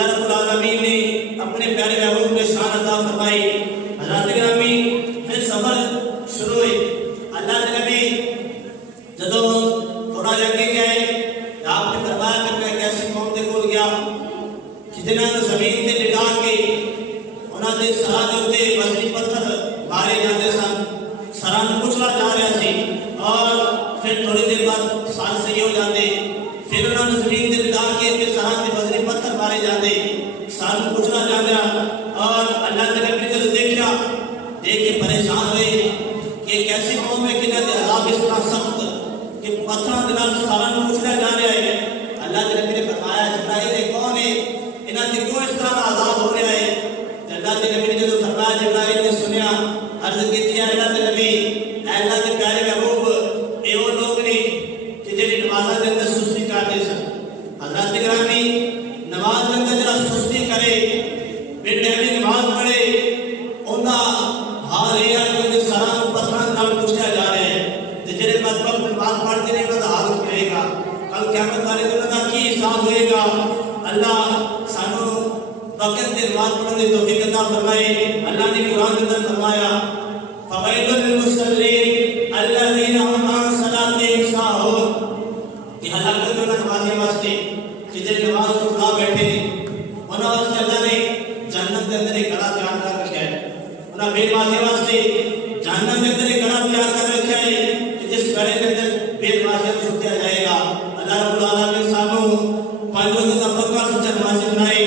اللہ رب العالمین نے اپنے پیارے محبوب میں شان عطا فرمائی۔ حضرات گرامی پھر سفر شروع ہوئی۔ اللہ کے نبی جدو تھوڑا لگے گئے آپ نے فرمایا کہ میں کیسی قوم دے کول گیا کہ جنہاں نے زمین تے لٹا کے انہاں دے سراں دے اوتے وزنی پتھر مارے جاندے سن، سراں نوں کچلا جا رہا سی اور پھر تھوڑی دیر بعد سال صحیح ہو جاندے، پھر انہاں نے زمین تے لٹا کے پھر سراں تے وزنی پتھر مارے جاندے، سال نوں کچلا جاندا اور اللہ کے نبی نے دیکھا، دیکھ کے پریشان ہوئے کہ ایک ایسی قوم ہے کہ انہاں دے عذاب اس طرح سخت کہ پتھراں دے نال ساراں نوں کچلا جا رہا ہے۔ اللہ کے نبی نے فرمایا جبرائیل یہ کون ہے، انہاں تے کیوں اس طرح عذاب ہو رہا ہے؟ اللہ کے نبی نے جو فرمایا جبرائیل نے سنیا، عرض کی ہے اللہ کے نبی، اے اللہ کے پیارے محبوب، اے وہ لوگ نے کہ جڑے نمازاں دے اندر سستی کرتے سن۔ حضرات گرامی نماز دے اندر جڑا سستی کرے، بے ٹائمی نماز پڑھے، انہاں حال یہ ہے کہ انہیں سراں نوں پتھراں نال کچلا جا رہا ہے، تے جڑے بدبخت نماز پڑھتے نہیں انہاں دا حال کیا ہوئے گا؟ کل قیامت والے دن انہاں دا کی حساب ہوئے گا؟ اللہ سانو وقت دے نماز پڑھنے کی توفیق عطا فرمائے۔ اللہ نے قرآن کے اندر فرمایا فویل للمصلین الذین هم عن صلاتهم ساہون، کہ ہلاکت ہے نمازی واسطے کہ جن نماز کو بھلا بیٹھے ہیں، انہاں واسطے اللہ نے جنت کے اندر ایک گڑھا تیار کر رکھا ہے، انہاں بے نمازی واسطے جہنم کے اندر ایک گڑھا تیار کر رکھا ہے کہ جس گڑھے کے اندر بے نمازی کو سٹیا جائے گا۔ اللہ رب العالمین سانو پانچ وقت کا پکا سچا نمازی بنائے۔